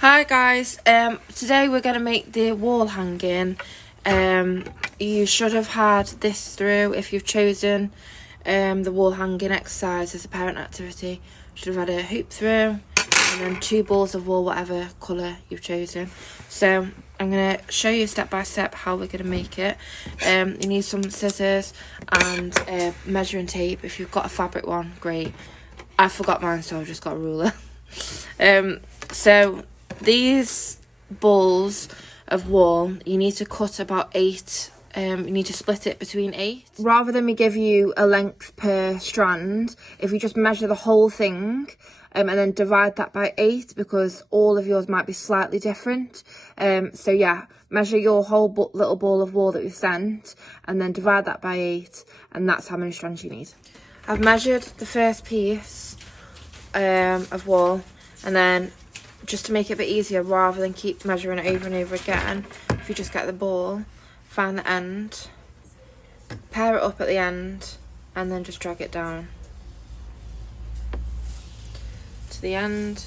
Hi guys, today we're going to make the wall hanging. You should have had this through if you've chosen the wall hanging exercise as a parent activity. Should have had a hoop through and then 2 balls of wool, whatever colour you've chosen. So I'm going to show you step by step how we're going to make it. You need some scissors and measuring tape. If you've got a fabric one, great. I forgot mine, so I've just got a ruler. So these balls of wool, you need to cut about 8. You need to split it between 8. Rather than me give you a length per strand, if you just measure the whole thing and then divide that by 8, because all of yours might be slightly different. So yeah, measure your whole little ball of wool that we've sent and then divide that by 8, and that's how many strands you need. I've measured the first piece of wool, and then just to make it a bit easier, rather than keep measuring it over and over again, if you just get the ball, find the end, pair it up at the end, and then just drag it down to the end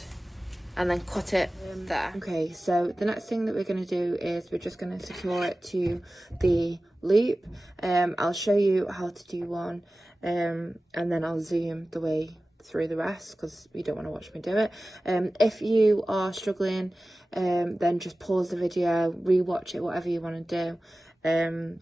and then cut it there. Okay, so the next thing that we're going to do is we're just going to secure it to the loop. I'll show you how to do one, and then I'll zoom the way through the rest because you don't want to watch me do it. If you are struggling, then just pause the video, rewatch it, whatever you want to do.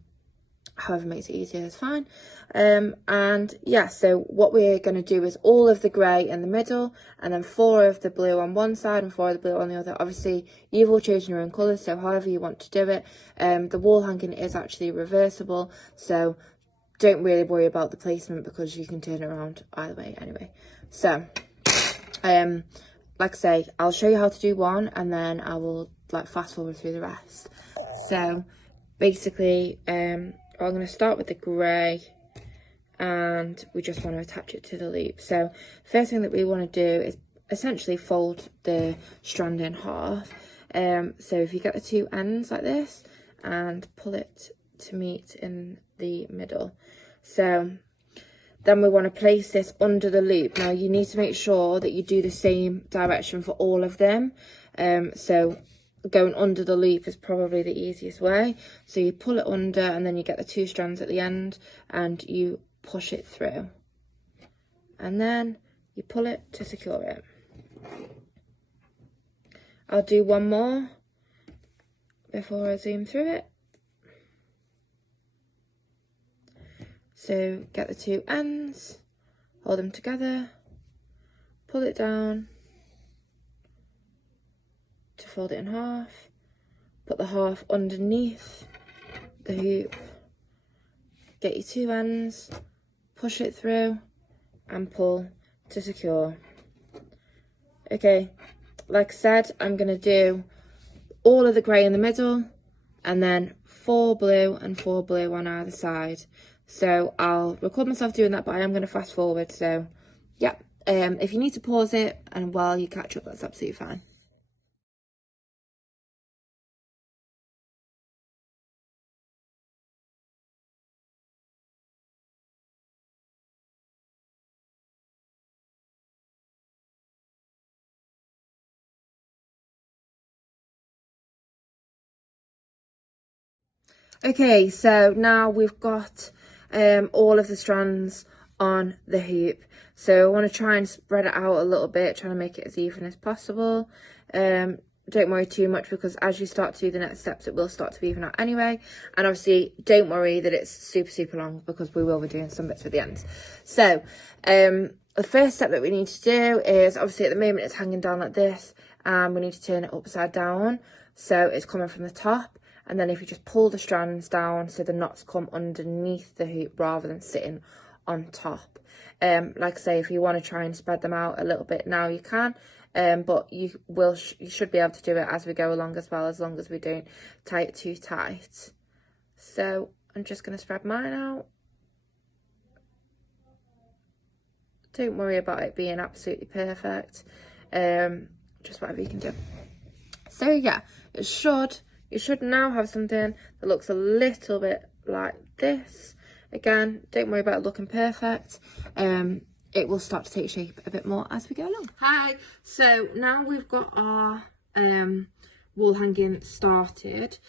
However makes it easier is fine. And yeah, so what we're going to do is all of the grey in the middle, and then 4 of the blue on one side and 4 of the blue on the other. Obviously you've all chosen your own colours, so however you want to do it. The wall hanging is actually reversible, so don't really worry about the placement because you can turn it around either way anyway. So like I say, I'll show you how to do one and then I will fast forward through the rest. So basically I'm going to start with the grey, and we just want to attach it to the loop. So first thing that we want to do is essentially fold the strand in half. So if you get the 2 ends like this and pull it to meet in the middle, so then we want to place this under the loop. Now you need to make sure that you do the same direction for all of them. So going under the loop is probably the easiest way. So you pull it under and then you get the 2 strands at the end and you push it through, and then you pull it to secure it. I'll do one more before I zoom through it. So get the 2 ends, hold them together, pull it down to fold it in half, put the half underneath the hoop, get your 2 ends, push it through and pull to secure. Okay, like I said, I'm going to do all of the grey in the middle and then 4 blue and 4 blue on either side. So I'll record myself doing that, but I am going to fast forward. So yeah, if you need to pause it and while you catch up, that's absolutely fine. Okay, so now we've got all of the strands on the hoop. So I want to try and spread it out a little bit, trying to make it as even as possible. Don't worry too much because as you start to do the next steps, it will start to even out anyway. And obviously, don't worry that it's super long because we will be doing some bits at the end. So the first step that we need to do is, obviously at the moment it's hanging down like this, and we need to turn it upside down. So it's coming from the top. And then if you just pull the strands down so the knots come underneath the hoop rather than sitting on top. Like I say, if you want to try and spread them out a little bit now, you can. But you should be able to do it as we go along as well, as long as we don't tie it too tight. So I'm just going to spread mine out. Don't worry about it being absolutely perfect. Just whatever you can do. So yeah, you should now have something that looks a little bit like this. Again, don't worry about it looking perfect. It will start to take shape a bit more as we go along. Hi, so now we've got our wall hanging started,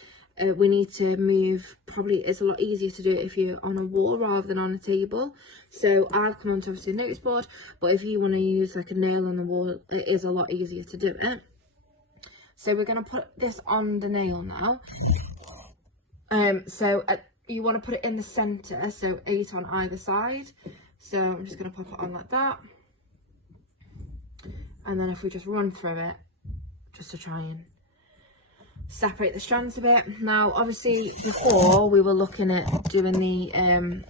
we need to move. Probably it's a lot easier to do it if you're on a wall rather than on a table. So I've come onto obviously a notice board, but if you want to use like a nail on the wall, it is a lot easier to do it. So we're going to put this on the nail now. You want to put it in the centre, so 8 on either side. So I'm just going to pop it on like that. And then if we just run through it, just to try and separate the strands a bit. Now, obviously, before we were looking at doing the,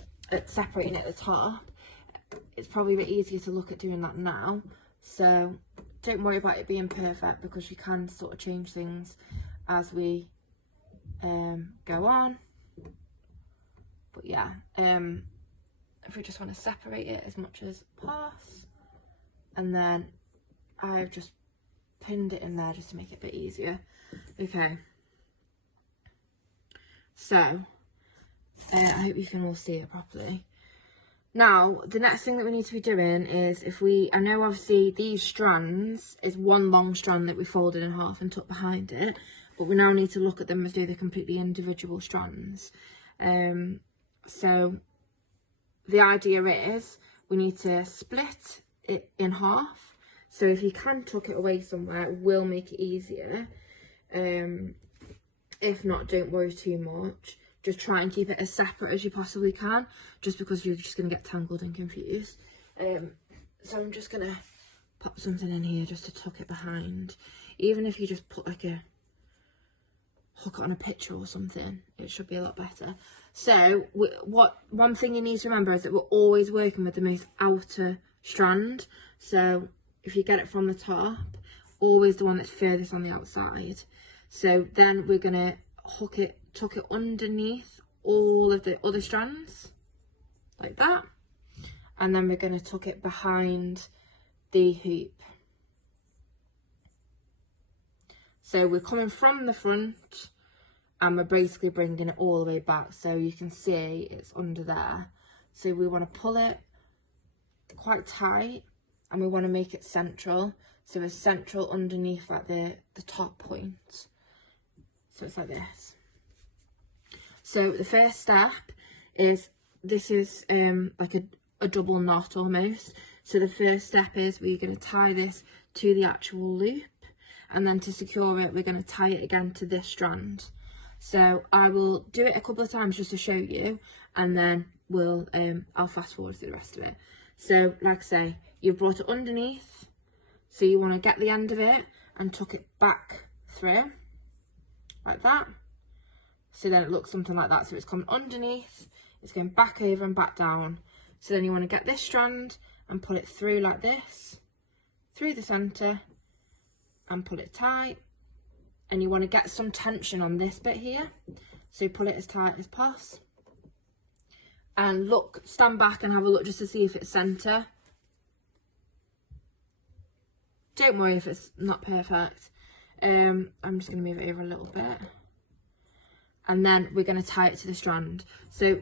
separating at the top. It's probably a bit easier to look at doing that now. So don't worry about it being perfect, because you can sort of change things as we go on. But yeah, if we just want to separate it as much as possible, and then I've just pinned it in there just to make it a bit easier. Okay, so I hope you can all see it properly. Now, the next thing that we need to be doing is, I know obviously these strands is one long strand that we folded in half and tucked behind it, but we now need to look at them as though they're completely individual strands. So the idea is we need to split it in half. So if you can tuck it away somewhere, it will make it easier. If not, don't worry too much. Just try and keep it as separate as you possibly can, just because you're just going to get tangled and confused. So I'm just going to pop something in here just to tuck it behind. Even if you just put like a hook it on a picture or something, it should be a lot better. So one thing you need to remember is that we're always working with the most outer strand. So if you get it from the top, always the one that's furthest on the outside. So then we're going to tuck it underneath all of the other strands, like that. And then we're going to tuck it behind the hoop. So we're coming from the front and we're basically bringing it all the way back. So you can see it's under there. So we want to pull it quite tight and we want to make it central. So it's central underneath like the top point. So it's like this. So the first step is, this is like a double knot almost. So the first step is we're going to tie this to the actual loop, and then to secure it we're going to tie it again to this strand. So I will do it a couple of times just to show you, and then I'll fast forward through the rest of it. So like I say, you've brought it underneath, so you want to get the end of it and tuck it back through like that. So then it looks something like that. So it's coming underneath, it's going back over and back down. So then you want to get this strand and pull it through like this, through the centre, and pull it tight. And you want to get some tension on this bit here. So pull it as tight as possible. And look, stand back and have a look just to see if it's centre. Don't worry if it's not perfect. I'm just going to move it over a little bit. And then we're going to tie it to the strand. So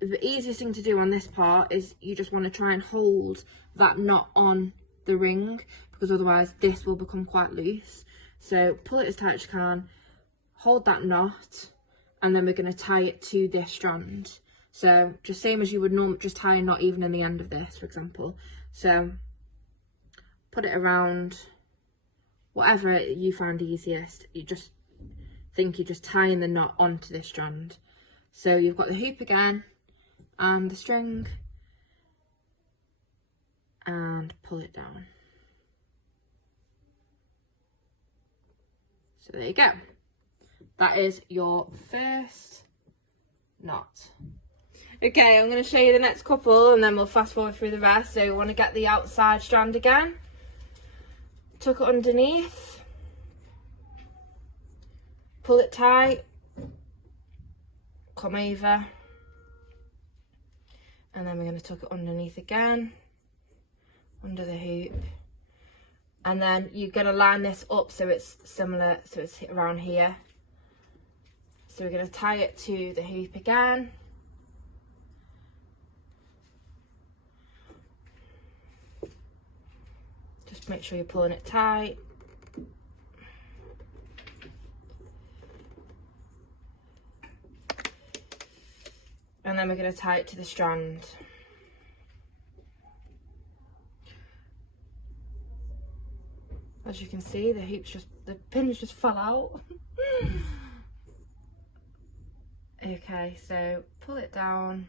the easiest thing to do on this part is you just want to try and hold that knot on the ring, because otherwise this will become quite loose. So pull it as tight as you can, hold that knot, and then we're going to tie it to this strand. So just same as you would normally just tie a knot even in the end of this, for example. So put it around whatever you find easiest. You just think you're just tying the knot onto this strand. So you've got the hoop again and the string, and pull it down. So there you go. That is your first knot. Okay, I'm going to show you the next couple and then we'll fast forward through the rest. So you want to get the outside strand again, tuck it underneath, pull it tight, come over, and then we're going to tuck it underneath again, under the hoop. And then you're going to line this up so it's similar, so it's around here. So we're going to tie it to the hoop again. Just make sure you're pulling it tight. then we're going to tie it to the strand. As you can see, the pins just fell out. Okay, so pull it down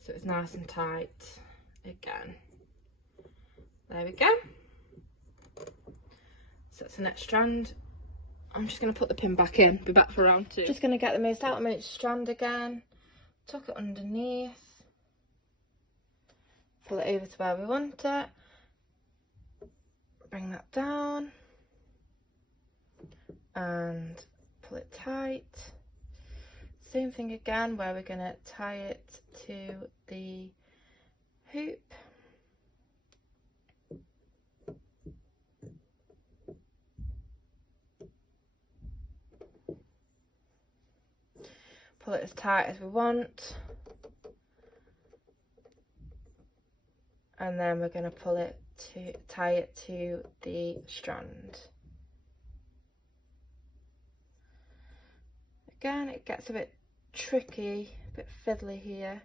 so it's nice and tight again. There we go. So that's the next strand. I'm just going to put the pin back in, be back for round 2. Just going to get the most out of each strand again, tuck it underneath, pull it over to where we want it, bring that down and pull it tight. Same thing again, where we're going to tie it to the hoop. Pull it as tight as we want, and then we're going to tie it to the strand. Again, it gets a bit tricky, a bit fiddly here,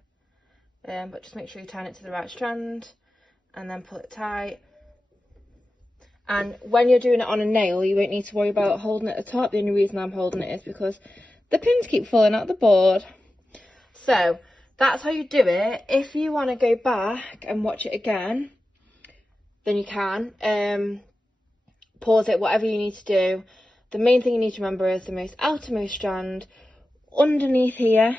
but just make sure you tie it to the right strand and then pull it tight. And when you're doing it on a nail, you won't need to worry about holding it at the top. The only reason I'm holding it is because the pins keep falling out the board. So that's how you do it. If you want to go back and watch it again, then you can. Pause it, whatever you need to do. The main thing you need to remember is the most outermost strand underneath here.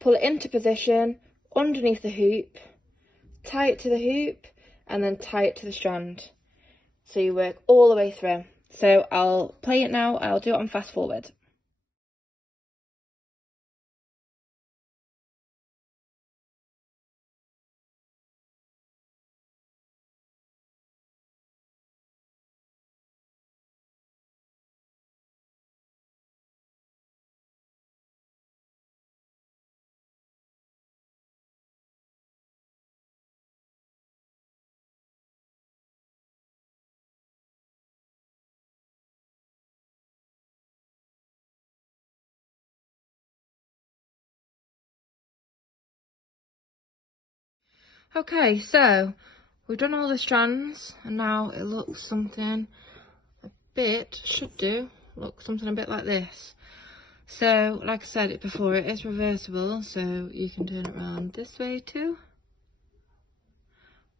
Pull it into position underneath the hoop, tie it to the hoop, and then tie it to the strand. So you work all the way through. So I'll play it now. I'll do it on fast forward. Okay, so we've done all the strands and now it looks something something a bit like this. So like I said it before, it is reversible, so you can turn it around this way too,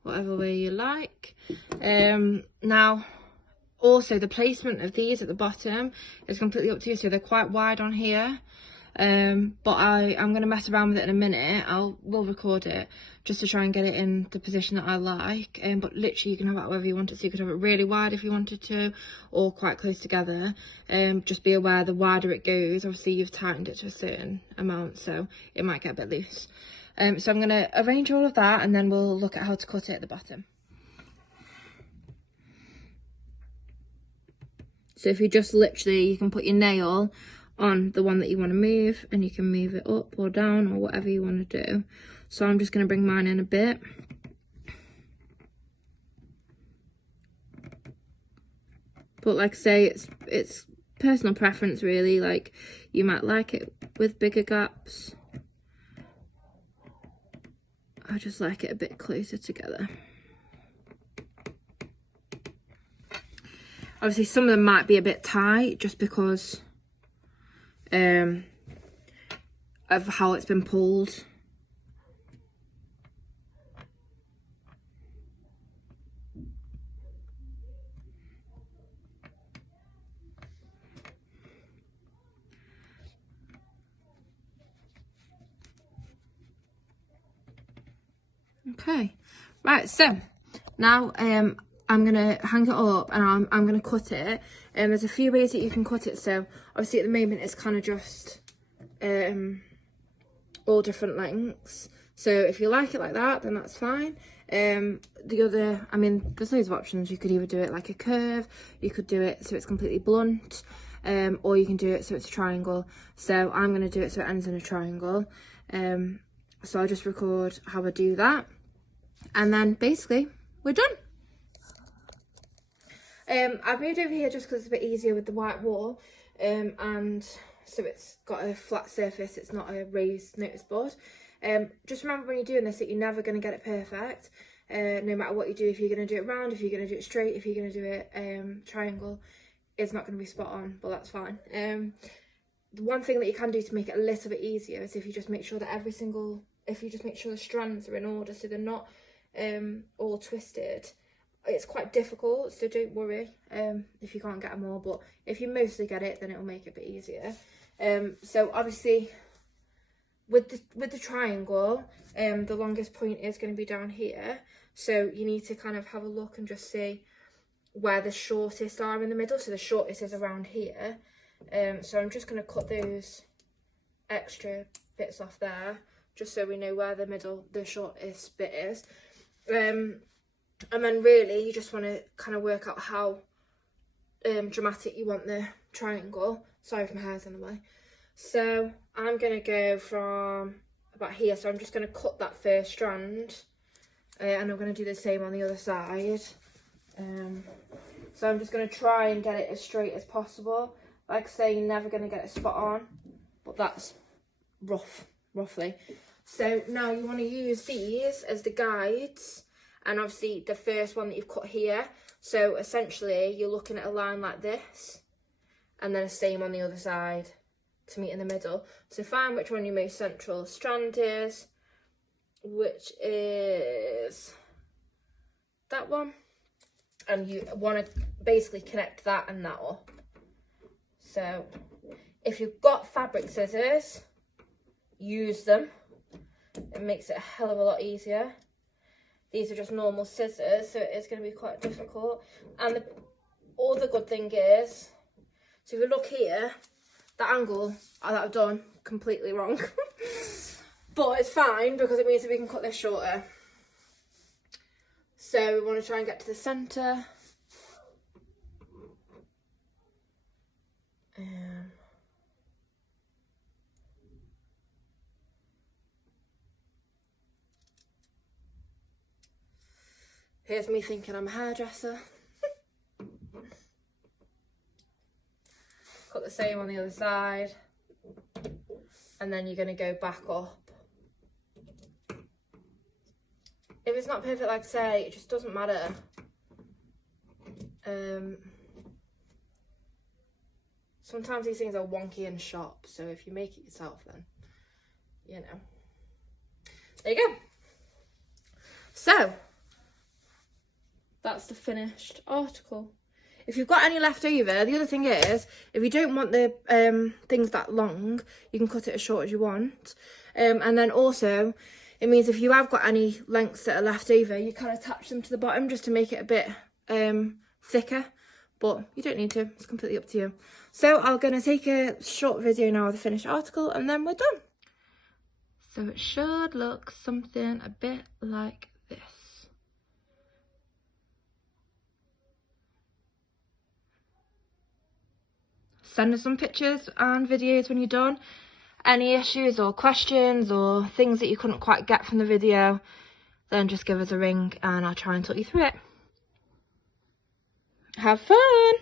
whatever way you like. Now also the placement of these at the bottom is completely up to you, so they're quite wide on here. But I'm going to mess around with it in a minute. We'll record it just to try and get it in the position that I like. But literally you can have it however you want it. So you could have it really wide if you wanted to, or quite close together. Just be aware the wider it goes, obviously you've tightened it to a certain amount, so it might get a bit loose. So I'm going to arrange all of that and then we'll look at how to cut it at the bottom. So if you just literally, you can put your nail on the one that you want to move and you can move it up or down or whatever you want to do. So I'm just going to bring mine in a bit. But like I say, it's personal preference really. Like you might like it with bigger gaps. I just like it a bit closer together. Obviously some of them might be a bit tight just because of how it's been pulled. Okay, right, so now I'm gonna hang it up and I'm gonna cut it. There's a few ways that you can cut it. So obviously at the moment it's kind of just all different lengths. So if you like it like that, then that's fine. The other, I mean, there's loads of options. You could either do it like a curve, you could do it so it's completely blunt, or you can do it so it's a triangle. So I'm going to do it so it ends in a triangle. So I'll just record how I do that, and then basically we're done. I've moved over here just because it's a bit easier with the white wall, and so it's got a flat surface, it's not a raised notice board. Just remember when you're doing this that you're never going to get it perfect, no matter what you do. If you're going to do it round, if you're going to do it straight, if you're going to do it triangle, it's not going to be spot on, but that's fine. The one thing that you can do to make it a little bit easier is if you just make sure that if you just make sure the strands are in order so they're not all twisted. It's quite difficult, so don't worry if you can't get them all, but if you mostly get it, then it'll make it a bit easier. So obviously with the triangle, the longest point is going to be down here, so you need to kind of have a look and just see where the shortest are in the middle. So the shortest is around here, so I'm just going to cut those extra bits off there just so we know where the shortest bit is. And then really you just want to kind of work out how dramatic you want the triangle. Sorry if my hair's in the way. So I'm going to go from about here, so I'm just going to cut that first strand, and I'm going to do the same on the other side. So I'm just going to try and get it as straight as possible. Like I say, you're never going to get it spot on, but that's roughly. So now you want to use these as the guides, and obviously the first one that you've cut here. So essentially you're looking at a line like this, and then the same on the other side to meet in the middle. So find which one your most central strand is, which is that one, and you want to basically connect that and that up. So if you've got fabric scissors, use them. It makes it a hell of a lot easier. These are just normal scissors, so it is going to be quite difficult. And the other good thing is, so if you look here, the angle that I've done completely wrong. But it's fine because it means that we can cut this shorter. So we want to try and get to the centre. Here's me thinking I'm a hairdresser. Cut the same on the other side. And then you're going to go back up. If it's not perfect, like I say, it just doesn't matter. Sometimes these things are wonky in shop, so if you make it yourself, then, you know. There you go. So, that's the finished article. If you've got any left over, the other thing is, if you don't want the things that long, you can cut it as short as you want. And then also, it means if you have got any lengths that are left over, you can attach them to the bottom just to make it a bit thicker. But you don't need to, it's completely up to you. So I'm going to take a short video now of the finished article, and then we're done. So it should look something a bit like this. Send us some pictures and videos when you're done. Any issues or questions or things that you couldn't quite get from the video, then just give us a ring and I'll try and talk you through it. Have fun!